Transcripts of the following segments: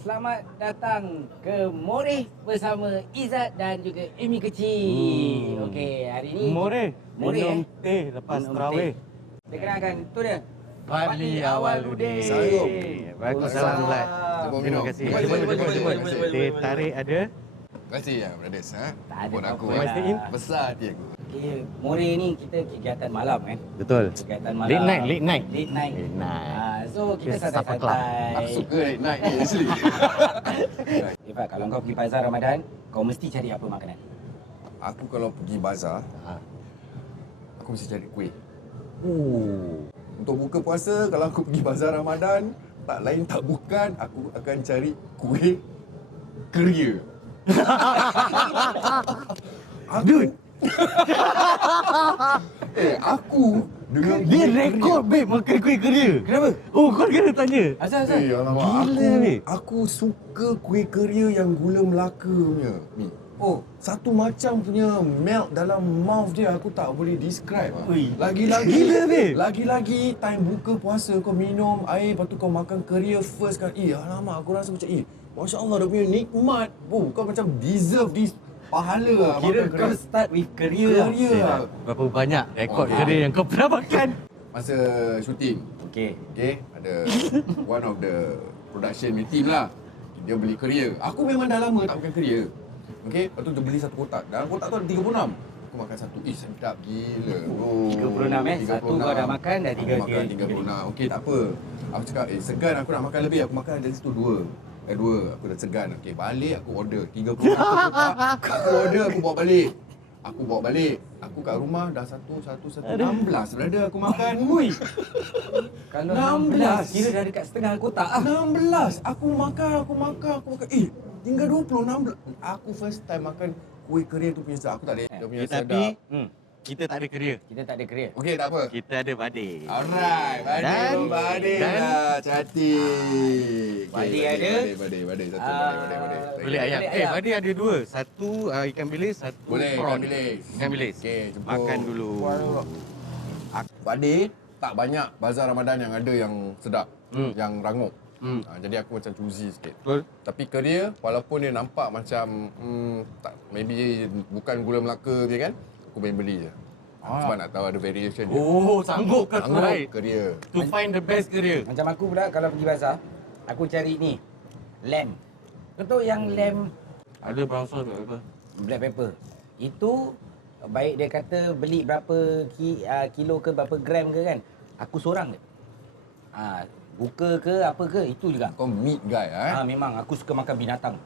Selamat datang ke Moreh bersama Izzat dan juga Amy Kecil. Okey, hari ni Moreh, minum teh lepas Minum tarawih. Dia kenalkan, tu dia. Fadli Awaludin. Assalamualaikum. Waalaikumsalam Lat. Terima kasih. Terima kasih. Teh tarik ada. Terima kasih ya, brothers. Tak ada Buat aku apa-apa Mesti lah. in. besar hati aku. Okey, Moreh ni kita kegiatan malam kan. Betul. Kegiatan malam. Late night. Late night. Late night. So kita Kita supper club. santai-santai. Aku suka late night ni actually. Ifat, kalau kau pergi bazar Ramadan, kau mesti cari apa makanan? Aku kalau pergi bazar, aku mesti cari kuih. Untuk buka puasa, kalau aku pergi bazar Ramadan, tak lain tak bukan, aku akan cari kuih keria. Dude, Aku dengan dia kuih rekod babe makan kuih keria. Kenapa? Oh, kau kena tanya. Asal. alamak, Gila, weh. aku suka kuih keria yang gula Melaka punya. Ni. Oh, Satu macam punya melt dalam mouth dia, aku tak boleh describe. Ui. Lagi-lagi Gila, babe. Lagi-lagi time buka puasa kau minum air, lepas tu kau makan keria first kan. Alamak, aku rasa macam Masya Allah dia punya nikmat. Kau macam deserve this pahala lah. kira makan kau start with career. Keria lah. Berapa banyak rekod Okay. keria yang kau pernah makan? Masa syuting, Okey. ada one of the production team lah. Dia beli keria. Aku memang dah lama tak makan keria. Lepas tu dia beli satu kotak. Dalam kotak tu ada 36. Aku makan satu. Sedap gila bro. 36 Satu kau dah makan, dah Aku tiga. makan 36. Okey, tak apa. Aku cakap, segan aku nak makan lebih. Aku makan dari situ dua. Aku dah segan. Okey, balik aku order 36 kotak. Aku order, aku bawa balik. Aku kat rumah dah satu 16 brother aku makan. Kalau 16. 16 kira dah dekat setengah kotak ah. 16. Aku makan. Tinggal 20, 16. Aku first time makan kuih keria tu punya sedap. Aku tak ada dia punya Tapi sedap. kita tak ada keria. Kita tak ada career. Okey, tak apa. Kita ada badai. Alright, Dan- badai dan- lah, cantik. Badai ada? Badai satu, Ah, badai. Boleh ayam. Boleh ayam. Badai ada dua. Satu ikan bilis, satu Boleh, prawn. ikan bilis. Ikan bilis. Okey, jemput. Makan dulu. Badai tak banyak bazar Ramadan yang ada yang sedap, yang rangup. Hmm. Jadi aku macam choosy sikit. Betul. Tapi keria, walaupun dia nampak macam tak, maybe bukan gula Melaka dia kan, aku main beli je. Sebab nak tahu ada variation dia. Oh, sanggup ke Rangup try keria. to find the best keria? Macam aku pula kalau pergi bazar, aku cari ni lamb. Kau tahu yang lamb Ada brown sauce ke apa? black pepper. Itu baik dia kata beli berapa kilo ke berapa gram ke kan. Aku seorang je. Buka ke apa ke itu juga. Kau meat guy Memang aku suka makan binatang.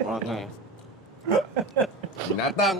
Okay. Binatang.